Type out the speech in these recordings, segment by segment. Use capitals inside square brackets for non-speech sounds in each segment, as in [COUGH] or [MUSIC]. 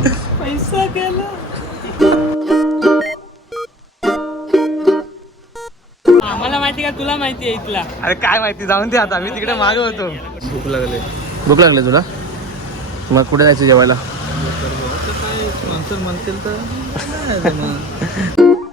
पैसा गेला. आम्हाला माहिती का? तुला माहिती आहे इथला. अरे काय माहिती? जाऊन दे आता. मी तिकडे मागे होतो. भूक लागले. भूक लागले तुला? मग कुठे जायचं जेवायला? स्पॉन्सर म्हणतील तर [LAUGHS]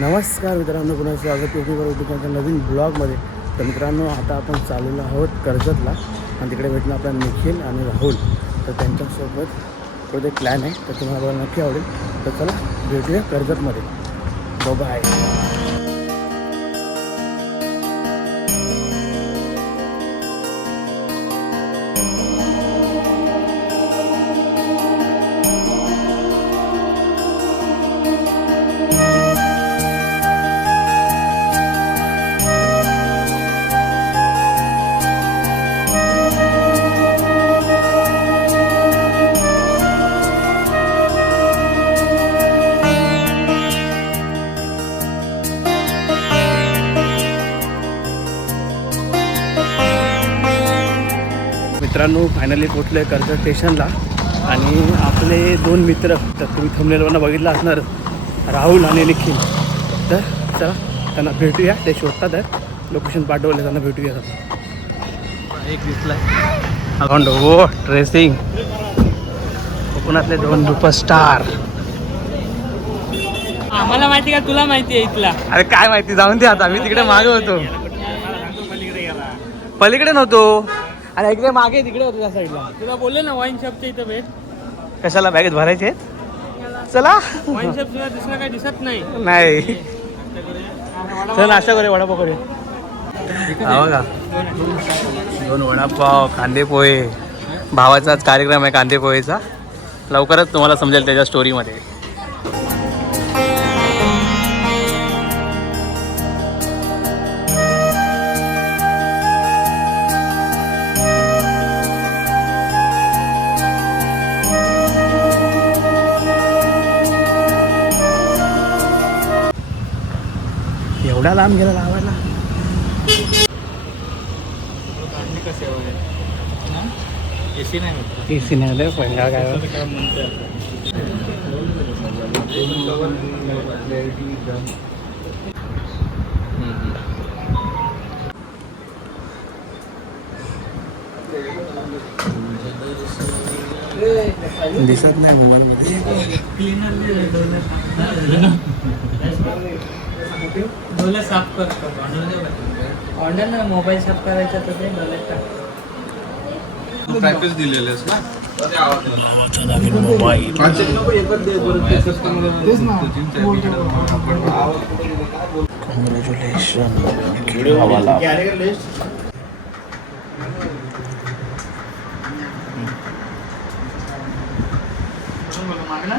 नमस्कार मित्रांनो पुन्हा स्वागत युट्यूबवर नवीन ब्लॉगमध्ये. तर मित्रांनो आता आपण चाललेलो आहोत कर्जतला. आणि तिकडे भेटणं आपला निखिल आणि राहुल. तर त्यांच्यासोबत थोडं प्लॅन आहे तर तुम्हाला नक्की आवडेल. तर चला भेटूया कर्जतमध्ये. बाय मित्रांनो फायनली पोचलो आहे कर्जत स्टेशनला आणि आपले दोन मित्र तर तुम्ही थंबनेलवरनं बघितलं असणार राहुल आणि निखिल. तर चला त्यांना भेटूया. ते शोधतात आहे लोकेशन पाठवले त्यांना भेटूया. एक अकाउंट हो ड्रेसिंग कोकणातले दोन सुपरस्टार आम्हाला माहिती का? तुला माहिती आहे इथला. अरे काय माहिती? जाऊन दे आता. मी तिकडे मागे होतो. पलीकडे नव्हतो. अरे इकडे मागे तिकडे होतो त्या साईडला तुला बोलले ना वाईन शॉपच्या इथं भेट. कशाला बॅगेत भरायचे चला. वाईन शॉप शिवाय दुसरं काही दिसत नाही. नाही. चल नाश्ता करूया वडापाव करूया. हा बघा. दोन वडापाव कांदे पोहे. भावाचाच कार्यक्रम आहे कांदे पोहेचा. लवकरच तुम्हाला समजेल त्याच्या स्टोरीमध्ये लांब गेला लावायला. एसी नाही ए सी नाही पण काय काय दिसत नाही मोबाईल डोले साफ करतो. ऑर्डर ना मोबाईल साफ करायचा तर ते डोल्यात टाक प्रॅक्टिस दिलेले ना मोबाईल कॉंग्रॅच्युलेशन भावाला दाखव आहे पण दाखव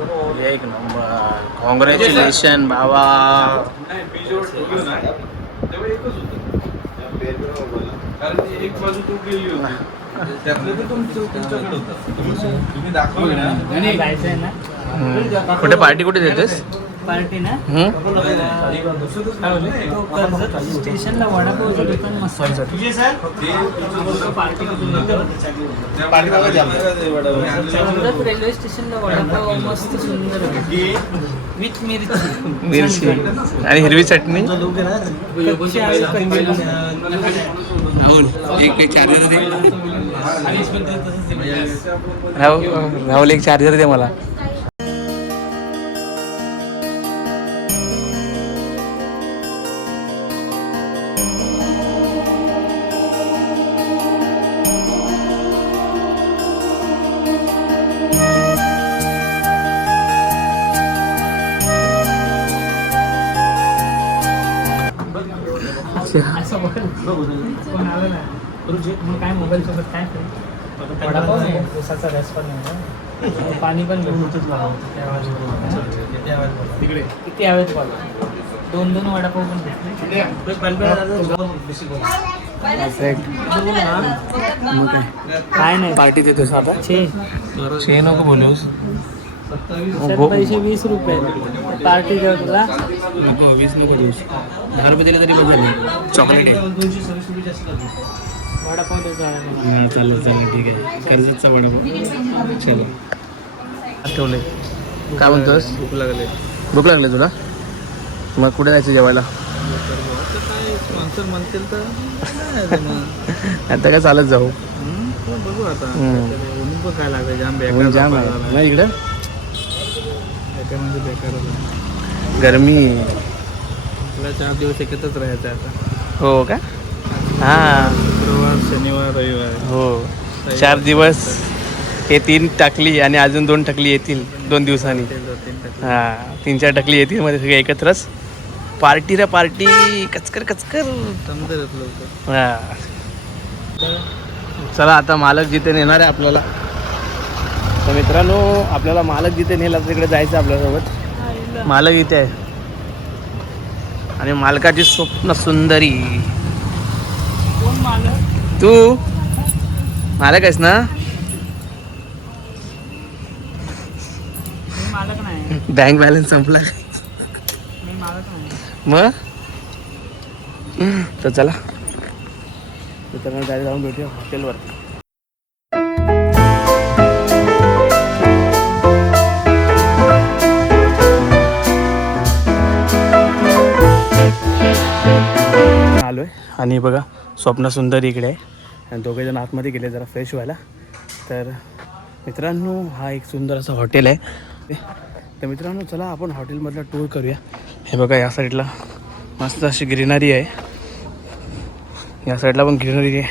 एक नंबर. कॉंग्रॅच्युलेशन ना. कुठे पार्टी कुठे देतेस कर्जत स्टेशनला दुकान मस्त? कर्जत रेल्वे स्टेशनला वडापाव मस्त सुंदर. विथ मिरची. मिरची. आणि हिरवी चटणी? कच्ची कच्ची एक चार्जर दे. राहुल राहुल एक चार्जर दे मला. मग काय मोबाईल सोबत काय करू? वडापाव नाही. उसाचा रस पण. पाणी पण तिकडे. किती हवेत बघ दोन दोन वडापाव पण काय काय नाही. पार्टी देतोस आता? छे. नको बोलूस. पैसे वीस रुपये. पार्टी देऊ तुला नको वीस नको देऊस. दहा रुपये दिले तरी चॉकलेट आहे. हा, चालेल चालेल ठीक आहे. कर्जतचा वडापाव. चलो. ठेवले. काय म्हणतोस? भूक लागले. भूक लागली तुला? मग कुठे जायचं जेवायला. आता काय चालत जाऊ? बघू आता काय लागलं जाम बेकार ऊन जाम. नाही इकडे? बेकार म्हणजे बेकार. गरमी. आपल्या चार दिवस एकत्रच राहायचं आता. हो का? हा. शुक्रवार शनिवार रविवार. हो. चार दिवस हे तीन टाकली आणि अजून दोन टकली येतील दोन दिवसांनी. हा तीन चार टकली येतील मध्ये सगळे एकत्रच. पार्टी रे पार्टी कचकर कचकर. हा. चला आता मालक जिथे नेणार आहे आपल्याला. तर मित्रांनो आपल्याला मालक जिथे नेला तिकडे जायचं आपल्यासोबत. मालक इथे आहे. आणि मालकाची स्वप्न सुंदरी. तू? मालक आहेस ना? मी मालक नाही. बँक बॅलन्स संपला. मी मालक नाही. मग? तर चला. जाऊन भेटूया हॉटेलवर आणि बघा स्वप्न सुंदर इकडे आहे. आणि दोघेजण आतमध्ये गेले जरा फ्रेश व्हायला. तर मित्रांनो हा एक सुंदर असं हॉटेल आहे. तर मित्रांनो चला आपण हॉटेलमधला टूर करूया. हे बघा या साईडला मस्त अशी ग्रीनरी आहे. या साईडला पण ग्रीनरी आहे.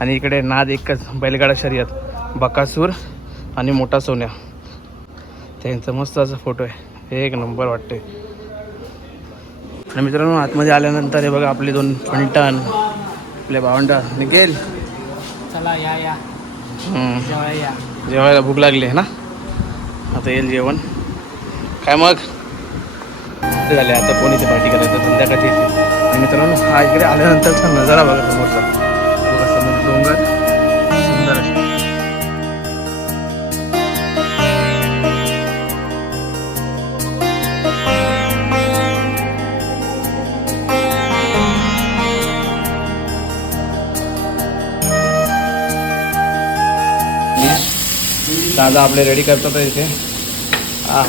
आणि इकडे नाद एकच बैलगाडा शर्यत बकासूर आणि मोठा सोन्या. त्यांचा मस्त असा फोटो आहे. एक नंबर वाटते आणि मित्रांनो आतमध्ये आल्यानंतर हे बघा आपले दोन फंटन आपले भावंडा. निघेल चला या या. जेवायला भूक लागली आहे ना? आता येईल जेवण. काय मग? ते झाले आता कोण इथे पार्टी करायचं? संध्याकाळची येते. आणि मित्रांनो हा इकडे आल्यानंतरचा नजारा बघा समोरचा. दादा आपले रेडी करतात इथे. हा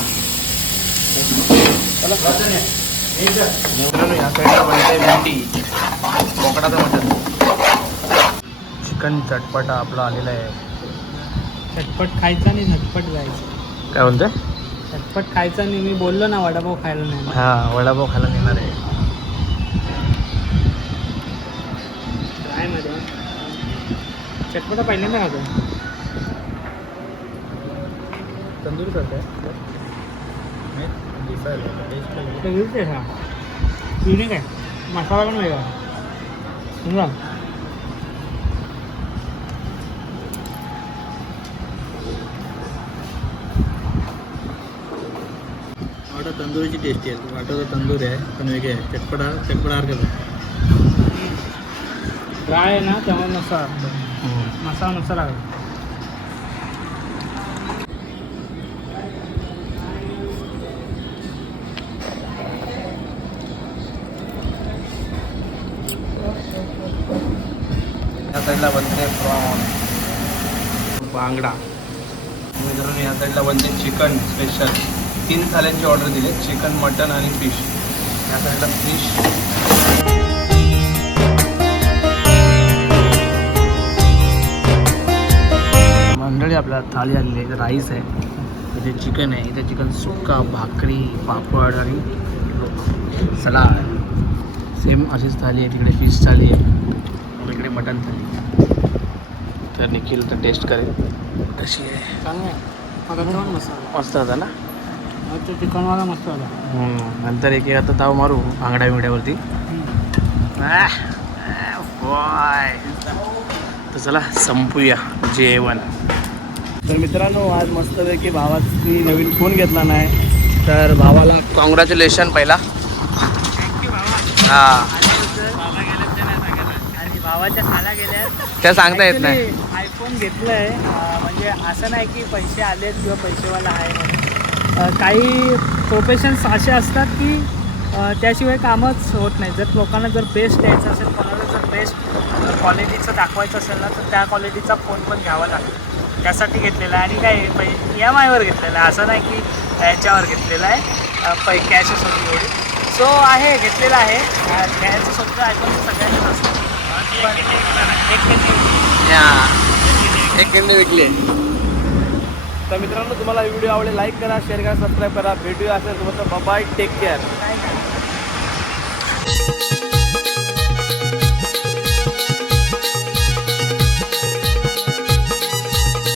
मित्रांनो या साईडला बनते भेंडी बोकडाचं मटण. चिकन चटपटा आपला आलेला आहे. झटपट खायचा आणि झटपट जायचं. काय म्हणते? झटपट खायचा आणि मी बोललो ना वडापाव खायला नाही. हा वडापाव खायला नेणार आहे. काय मध्ये. चटपटा पहिल्यांदा खातो. तंदूर करताय नाही, दिसायला, taste पाहिजे. वेगळीच आहे हा युनिक आहे. मसाला पण वेगळा. समजा. वाटा तंदुरीची टेस्टी आहे. वाटाचा तंदूर आहे पण वेगळे आहे. चटपटा चटपटा हरकत ड्राय आहे ना त्यामुळे मसाला. लागतो मसाला मसाला लागतो साईडला बनते प्रॉन. बांगडा. मित्रांनो या साईडला बनते चिकन स्पेशल तीन थाल्यांची ऑर्डर दिली चिकन मटन आणि फिश या साईडला फिश मंडळी आपल्याला थाली आणली आहे. राईस आहे. इथे चिकन आहे. इथे चिकन सुक्का भाकरी पापड आणि सलाड. सेम अशीच थाली आहे. तिकडे फिश थाली आहे. मटन थाली. तर निखिल तर टेस्ट करेल. कशी आहे? चांगलं मसाला मस्त होता ना? तो चिकनवाला मस्त होता हम्म, नंतर एक एक आता ताव मारू आंगड्या आह, boy. तर चला संपूया जेवण. तर मित्रांनो आज मस्तपैकी भावाची नवीन फोन घेतला नाही. तर भावाला कॉंग्रॅच्युलेशन पहिला. हा. भावाच्या खाला गेल्या त्या सांगता येत नाही. आयफोन घेतलंय. म्हणजे असं नाही की पैसे आलेत किंवा पैसेवाला आहे काही प्रोफेशन्स असे असतात की त्याशिवाय कामच होत नाही. जर लोकांना जर बेस्ट द्यायचं असेल कोणाला जर बेस्ट क्वालिटीचं दाखवायचं असेल ना तर त्या क्वालिटीचा फोन पण घ्यावा लागतो. त्यासाठी घेतलेला आहे. आणि काय ई एम आयवर घेतलेला आहे. असं नाही की ह्याच्यावर घेतलेला आहे. पै कॅशच होती एवढी. सो आहे घेतलेला आहे. घ्यायचं स्वप्न आयफोन सगळ्यांचं असतं. या. एक विकली. तर मित्रांनो तुम्हाला व्हिडिओ आवडेल लाईक करा शेअर करा सबस्क्राईब करा. भेटूया असेल तुम्हाला बाय टेक केअर